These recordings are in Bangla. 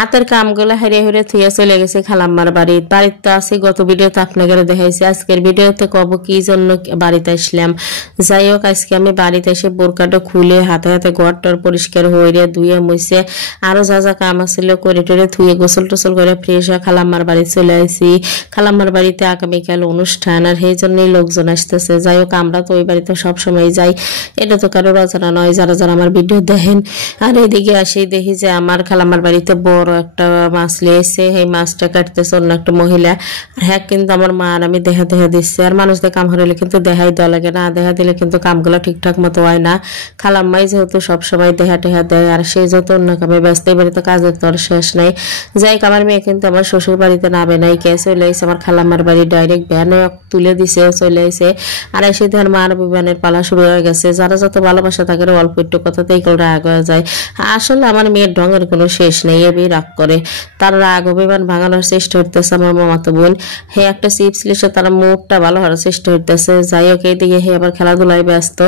আতের কামগুলো হেরে হেরে থুয়ে চলে গেছে খালাম্মার বাড়িতে আছে। গত ভিডিওতে আপনাদের দেখাইছি, আজকের ভিডিওতে কব কি জন্য বাড়িতে আসলাম। যাই হোক, আজকে আমি বাড়িতে এসে বোরকাটা খুলে হাতে হাতে ঘরটার পরিষ্কার হয়ে ধুয়ে মুছে আরো যা যা কাম আছিল করে টরে ধুয়ে গোসল টোসল করে ফ্রেশ হয়ে খালাম্মার বাড়ি চলে আসি। খালাম্মার বাড়িতে আগামীকাল অনুষ্ঠান, আর সেই জন্যই লোকজন আসতেছে। যাই হোক, আমরা তো ওই বাড়িতে সবসময় যাই, এটা তো কারোর অজানা নয় যারা যারা আমার ভিডিও দেখেন। আর এদিকে আসেই দেখি যে আমার খালাম্মার বাড়িতে বড় একটা মাছ লিয়েছে, সেই মাছটা কাটতেছে অন্য একটা মহিলা। আর হ্যাঁ, কিন্তু আমার মা আর আমি দেখা দিচ্ছে। আর মানুষদের কাম হলে কিন্তু দেখাই দেওয়া লাগে, না দেখা দিলে কিন্তু কামগুলো ঠিকঠাক মতো হয় না। খালাম্মাই যেহেতু সবসময় দেহা দেয়, আর সেই যেহেতু অন্য কামে ব্যস্ত, এই বাড়িতে কাজের তো আর শেষ নাই। যাই হোক, আমার মেয়ে কিন্তু আমার শ্বশুর বাড়িতে নামে নাই, কে চলে আসে আমার খালাম্মার বাড়ি, ডাইরেক্ট ভ্যানে তুলে দিছে চলে আসে। আর এসে দেন মার বিমানের পালা শুরু হয়ে গেছে। যারা যত ভালোবাসা থাকে অল্প একটু কথাতেই করে রাগ হয়ে যায়। আসলে আমার মেয়ের ঢঙের কোনো শেষ নেই, এবি রাগ করে। তার রাগ অভিমান ভাঙানোর চেষ্টা হইতেছে আমার মামাতো বোন। হে একটা চিপস লিসে তারা মুখটা ভালো হওয়ার চেষ্টা হইতেছে। যাই হোক, এইদিকে হে আবার খেলাধুলায় ব্যস্ত,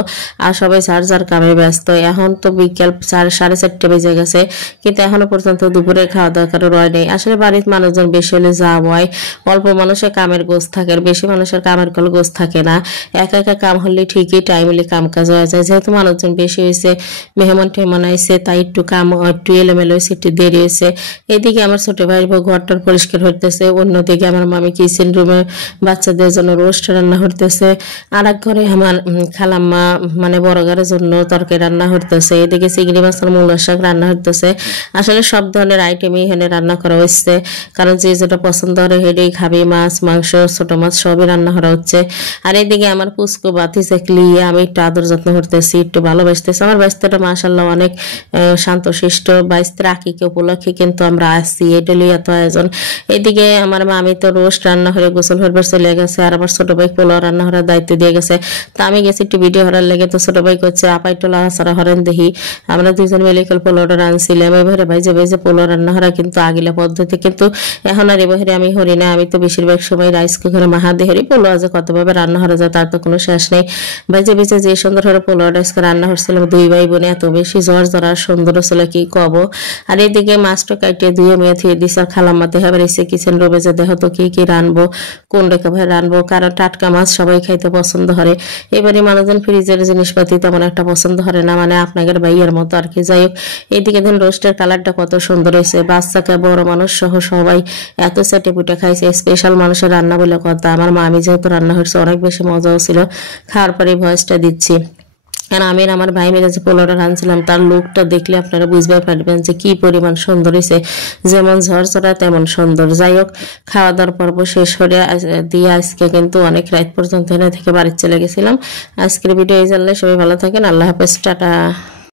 আর সবাই যার যার কামে ব্যস্ত। এখন তো বিকেল 4:30 বেজে গেছে, কিন্তু এখনো পর্যন্ত দুপুরে খাওয়া দাওয়া কারো রয় নেই। আসলে বাড়ির মানুষজন বেশি হলে যা হয়, অল্প মানুষের কামের গোছ থাকে, আর বেশি মানুষের কামের কোনো গোছ থাকে না। একা একা কাম হলে ঠিকই টাইমলি কাম কাজ হয়ে যায়। যেহেতু মানুষজন বেশি হয়েছে, মেহমান টেহমান আইছে, তাই একটু কাম একটু এলোমেলো হয়েছে, একটু দেরি হয়েছে। এদিকে আমার ছোট ভাইয়ের বউ ঘরটার পরিষ্কার হইতেছে, অন্যদিকে আমার মামি কিচেন রুমে বাচ্চাদের জন্য রোস্ট রান্না করতেছে। আর এক ঘরে আমার খালাম্মা মানে বড় ঘরের জন্য তরকারি রান্না করতেছে। এদিকে চিংড়ি মাছের মূলার শাক রান্না করতেছে। আসলে সব ধরনের আইটেমই এখানে রান্না করা হচ্ছে, কারণ যে যেটা পছন্দ করে সেটাই খাবি। মাছ, মাংস, ছোট মাছ সবই রান্না করা হচ্ছে। আর এদিকে আমার পুচকু বাতি চেকলিয়ে আমি একটু আদর যত্ন করতেছি, একটু ভালোবাসতেছি। আমার বাচ্চাটা মাশাআল্লাহ অনেক শান্তশিষ্ট। বাইস্তের আকিকে উপলক্ষে কিন্তু আমরা আসছি, এটা লিয়ে এত আয়োজন। এদিকে আমার মামি তো রোস্ট রান্না করে গোসল হরবার চলে গেছে, আর আমার ছোট ভাই পোলাও রান্না করার দায়িত্ব দিয়ে গেছে। তা আমি গেছি একটু ভিডিও হরার লেগে, তো ছোট ভাই করছে আপাই টোলা সারা হরেন দেখি। আমরা দুজন মিলে পোলাওটা রানছিলাম। এবারে ভাই যে পোলাও রান্না করা কিন্তু আগিলা পদ্ধতি, কিন্তু এখন আর এবারে আমি হরি না। আমি তো বেশিরভাগ সময় রাইস কুকারে মাহাদি হরি। পোলাও আছে কতভাবে রান্না করা যায় তার তো কোনো শেষ নেই। ভাইজে যে সুন্দর করে পোলাওটা আজকে রান্না করছিলাম, দুই ভাই বোনে এত বেশি জ্বর জ্বর আর সুন্দর ছিল কি কব। আর এদিকে মাছটা কাটিয়ে ধুয়ে মেয়ে থুয়ে দিস। আর খালাম্মা দেখা বেরিয়েছে কিচেন রুমে, যে দেখো তো কি কি রানবো, কোন রেখে ভাই রানবো, কারণ টাটকা মাছ সবাই খাইতে পছন্দ করে। এবারে মানুষজন ফ্রিজের জিনিসপাতি তেমন একটা পছন্দ করে না, মানে আপনাদের ভাইয়ের মতো আর কি। যাই হোক, এইদিকে দিন রোস্টের কালারটা কত সুন্দর হয়েছে। বাচ্চাকে বড় মানুষ সহ সবাই এত চেটে পুটে খাইছে। স্পেশাল মানুষের রান্না বলে কথা। আমার মামি যেহেতু রান্না হয়েছে অনেক বেশি মজাও ছিল। খাওয়ার পরে ভয়েসটা দিচ্ছি। আর আমি আমার ভাই মিলে যে পোলাওটা রাঁধছিলাম, তার লুকটা দেখলে আপনারা বুঝতে পারবেন যে কি পরিমাণ সুন্দর হয়েছে। যেমন ঝরঝরা তেমন সুন্দর। যাই হোক, খাওয়া দাওয়ার পর্ব শেষ করে দিয়ে আজকে কিন্তু অনেক রাত পর্যন্ত এনে থেকে বাড়ি চলে গেছিলাম। আজকের ভিডিও এই জানলে সবাই ভালো থাকেন। আল্লাহ হাফেজ, টাটা।